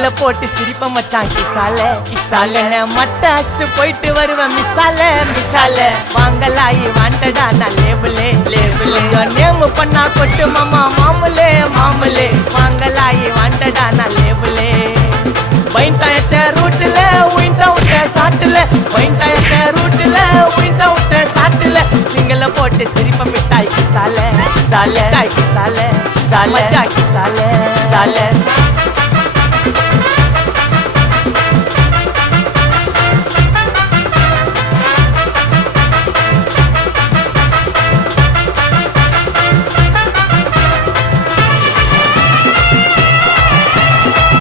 சிங்கல போட்டு சிரிப்ப மச்சான் கிசால கிசால மட்ட அஷ்டு போயிட்டு வருவேன் மிசால மிசால வாங்கலாயி வாண்டடா நான் லேபிளே லேபிளே நேம் பண்ணா கொட்டு மாமா மாமலே மாமலே வாங்கலாயி வாண்டடா நான் லேபிளே பைண்டாயத்த ரூட்ல உயிண்டா விட்ட சாட்டுல பைண்டாயத்த ரூட்ல உயிண்டா விட்ட சாட்டுல சிங்கல போட்டு சிரிப்ப மிட்டாய் கிசால கிசால கிசால சால கிசால சால